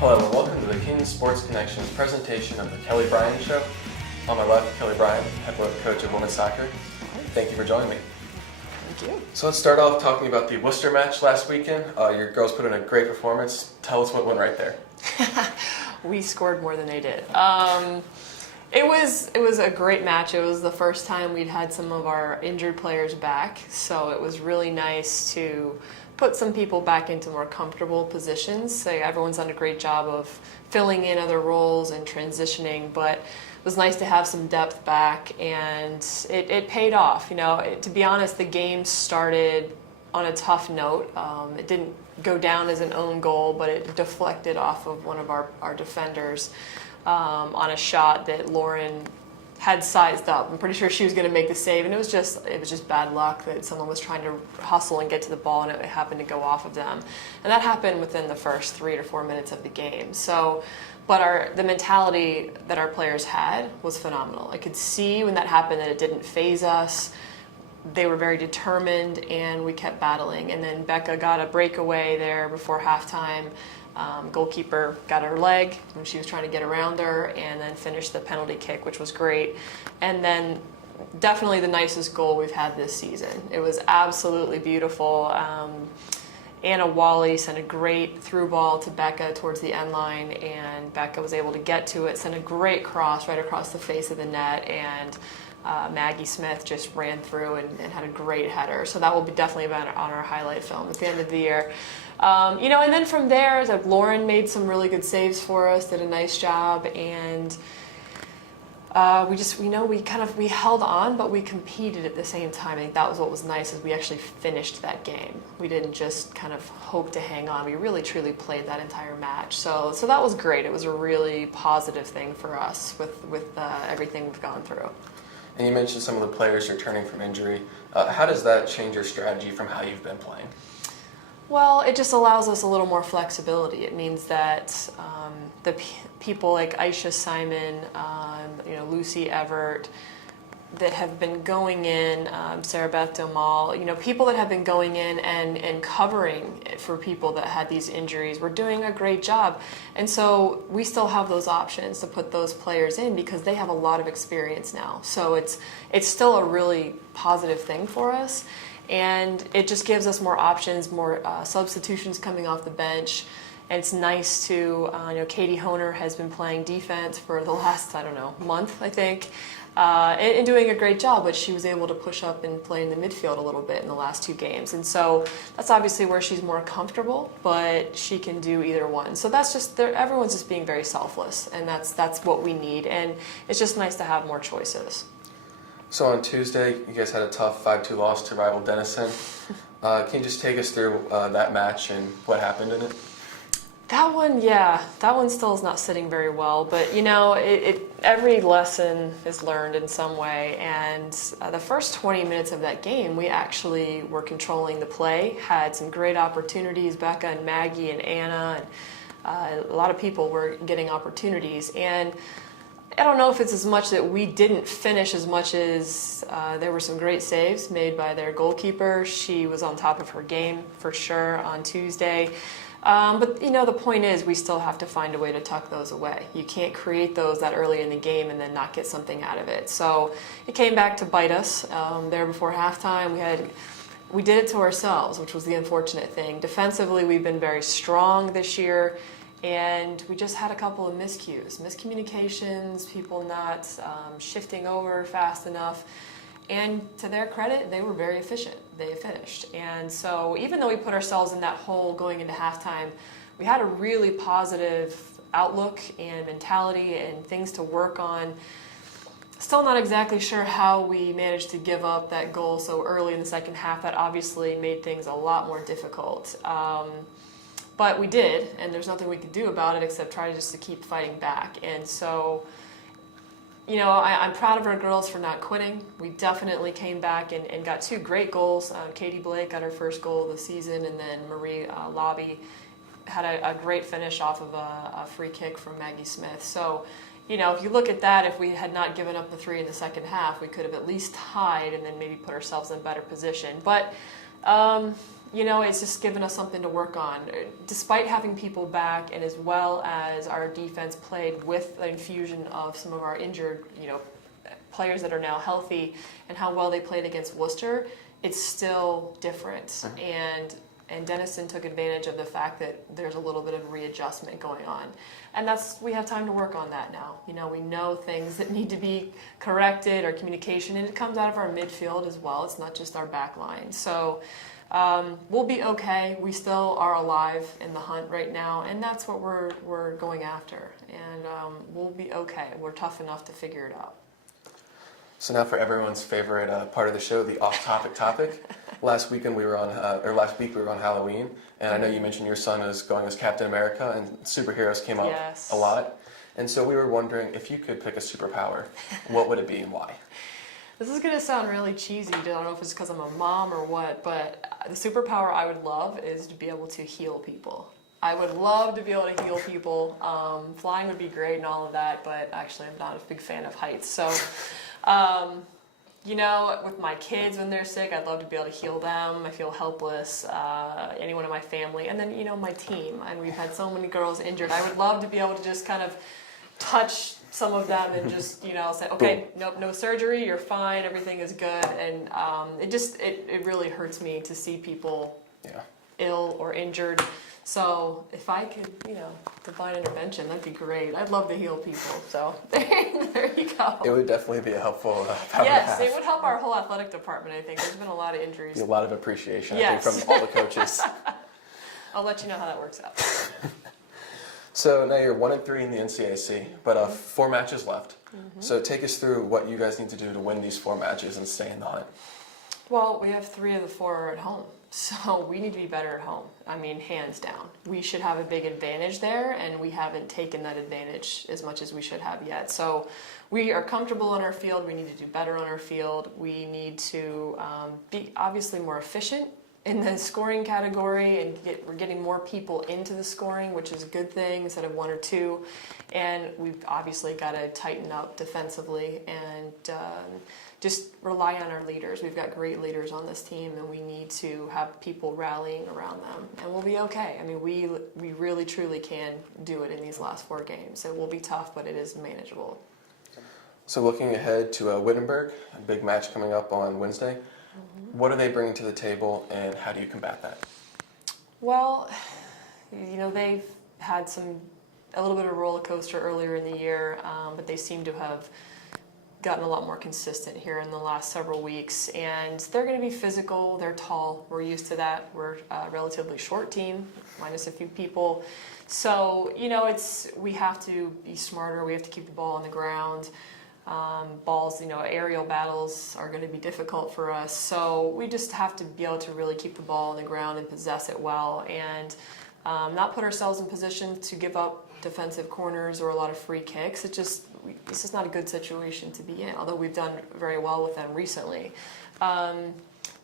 Hello and welcome to the Kenyon Sports Connections presentation of the Kelly Bryan Show. On my left, Kelly Bryan, head coach of women's soccer. Thank you for joining me. Thank you. So let's start off talking about the Wooster match last weekend. Your girls put in a great performance. Tell us what went right there. We scored more than they did. It was a great match. It was the first time we'd had some of our injured players back, so it was really nice to put some people back into more comfortable positions. So everyone's done a great job of filling in other roles and transitioning, but it was nice to have some depth back, and it paid off. You know, to be honest, the game started on a tough note. It didn't go down as an own goal, but it deflected off of one of our defenders on a shot that Lauren had sized up. I'm pretty sure she was going to make the save, and it was just bad luck that someone was trying to hustle and get to the ball, and it happened to go off of them. And that happened within the first 3 to 4 minutes of the game. So, but the mentality that our players had was phenomenal. I could see when that happened that it didn't faze us. They were very determined, and we kept battling. And then Becca got a breakaway there before halftime. Goalkeeper got her leg when she was trying to get around her, and then finished the penalty kick, which was great. And then definitely the nicest goal we've had this season. It was absolutely beautiful. Anna Wally sent a great through ball to Becca towards the end line, and Becca was able to get to it, sent a great cross right across the face of the net, and Maggie Smith just ran through and had a great header. So that will be definitely on our highlight film at the end of the year. And then from there, Lauren made some really good saves for us, did a nice job, and we held on, but we competed at the same time. I think that was what was nice, is we actually finished that game. We didn't just kind of hope to hang on. We really truly played that entire match. So that was great. It was a really positive thing for us with everything we've gone through. And you mentioned some of the players returning from injury. How does that change your strategy from how you've been playing? Well, it just allows us a little more flexibility. It means that the people like Aisha Simon, Lucy Everett, that have been going in, Sarah Beth Domal, people that have been going in and covering for people that had these injuries, we're doing a great job. And so we still have those options to put those players in because they have a lot of experience now. So it's still a really positive thing for us. And it just gives us more options, more substitutions coming off the bench. And it's nice to, Katie Honer has been playing defense for the last, month, I think, and doing a great job, but she was able to push up and play in the midfield a little bit in the last 2 games. And so that's obviously where she's more comfortable, but she can do either one. So that's just, everyone's just being very selfless, and that's what we need. And it's just nice to have more choices. So on Tuesday, you guys had a tough 5-2 loss to rival Denison. Can you just take us through that match and what happened in it? That one still is not sitting very well, but every lesson is learned in some way, and the first 20 minutes of that game, we actually were controlling the play, had some great opportunities. Becca and Maggie and Anna, and a lot of people were getting opportunities, and I don't know if it's as much that we didn't finish as much as there were some great saves made by their goalkeeper. She was on top of her game for sure on Tuesday. But the point is, we still have to find a way to tuck those away. You can't create those that early in the game and then not get something out of it. So it came back to bite us there before halftime. We did it to ourselves, which was the unfortunate thing. Defensively, we've been very strong this year, and we just had a couple of miscommunications, people not shifting over fast enough. And to their credit, they were very efficient. They finished. And so even though we put ourselves in that hole going into halftime, we had a really positive outlook and mentality and things to work on. Still not exactly sure how we managed to give up that goal so early in the second half. That obviously made things a lot more difficult. But we did, and there's nothing we could do about it except try just to keep fighting back. And so I'm proud of our girls for not quitting. We definitely came back and got 2 great goals. Katie Blake got her first goal of the season, and then Marie Lobby had a great finish off of a free kick from Maggie Smith. So, if you look at that, if we had not given up the 3 in the second half, we could have at least tied and then maybe put ourselves in a better position. But it's just given us something to work on. Despite having people back, and as well as our defense played with the infusion of some of our injured, players that are now healthy, and how well they played against Wooster, it's still different. And Denison took advantage of the fact that there's a little bit of readjustment going on. And we have time to work on that now. We know things that need to be corrected, or communication, and it comes out of our midfield as well. It's not just our back line. So we'll be okay. We still are alive in the hunt right now, and that's what we're going after. And we'll be okay. We're tough enough to figure it out. So now for everyone's favorite part of the show, the off-topic topic. Last week we were on Halloween, and I know you mentioned your son is going as Captain America, and superheroes came up a lot. And so we were wondering, if you could pick a superpower, what would it be and why? This is going to sound really cheesy. I don't know if it's because I'm a mom or what, but the superpower I would love is to be able to heal people. I would love to be able to heal people. Flying would be great and all of that, but actually I'm not a big fan of heights. So, with my kids when they're sick, I'd love to be able to heal them. I feel helpless. Anyone in my family. And then, my team. And we've had so many girls injured. I would love to be able to just kind of touch some of them and just, say, okay, nope, no surgery, you're fine, everything is good. And it really hurts me to see people ill or injured. So if I could, divine intervention, that'd be great. I'd love to heal people. So there you go. It would definitely be a helpful power to have. It would help our whole athletic department, I think. There's been a lot of injuries. A lot of appreciation, I think, from all the coaches. I'll let you know how that works out. So now you're 1-3 in the NCAC, but 4 matches left. So take us through what you guys need to do to win these 4 matches and stay in the hunt. Well, we have 3 of the 4 are at home, so we need to be better at home. I mean, hands down. We should have a big advantage there, and we haven't taken that advantage as much as we should have yet. So we are comfortable on our field. We need to do better on our field. We need to be obviously more efficient in the scoring category, and we're getting more people into the scoring, which is a good thing, instead of 1 or 2. And we've obviously got to tighten up defensively and just rely on our leaders. We've got great leaders on this team, and we need to have people rallying around them, and we'll be okay. I mean, we really truly can do it in these last 4 games. It will be tough, but it is manageable. So looking ahead to Wittenberg, a big match coming up on Wednesday. What are they bringing to the table, and how do you combat that? Well, they've had a little bit of a roller coaster earlier in the year, but they seem to have gotten a lot more consistent here in the last several weeks. And they're going to be physical. They're tall. We're used to that. We're a relatively short team, minus a few people. So, we have to be smarter. We have to keep the ball on the ground. Balls, aerial battles are going to be difficult for us. So we just have to be able to really keep the ball on the ground and possess it well, and not put ourselves in position to give up defensive corners or a lot of free kicks. It's just not a good situation to be in, although we've done very well with them recently.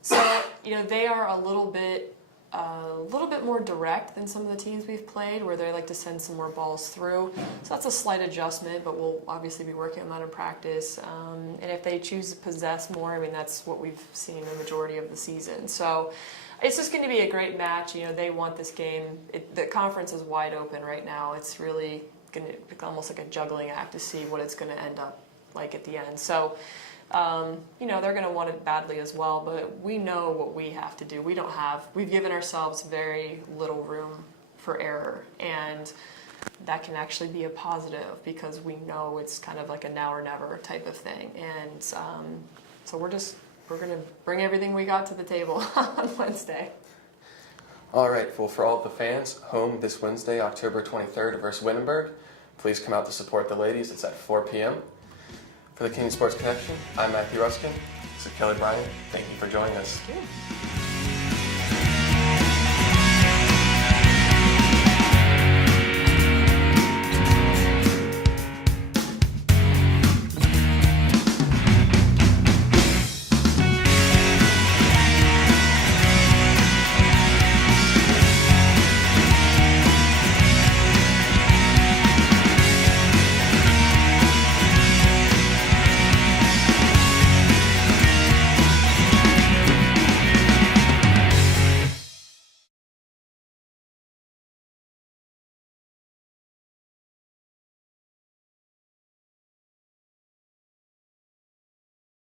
So they are a little bit more direct than some of the teams we've played, where they like to send some more balls through. So that's a slight adjustment, but we'll obviously be working on that in practice. And if they choose to possess more, I mean, that's what we've seen the majority of the season. So it's just going to be a great match. They want this game. The conference is wide open right now. It's really going to be almost like a juggling act to see what it's going to end up like at the end. So they're going to want it badly as well, but we know what we have to do. We've given ourselves very little room for error, and that can actually be a positive, because we know it's kind of like a now or never type of thing. And so we're going to bring everything we got to the table on Wednesday. All right, well, for all of the fans, home this Wednesday, October 23rd versus Wittenberg. Please come out to support the ladies. It's at 4 p.m. For the Kenyon Sports Connection, I'm Matthew Ruskin. This is Kelly Bryan. Thank you for joining us. Thank you.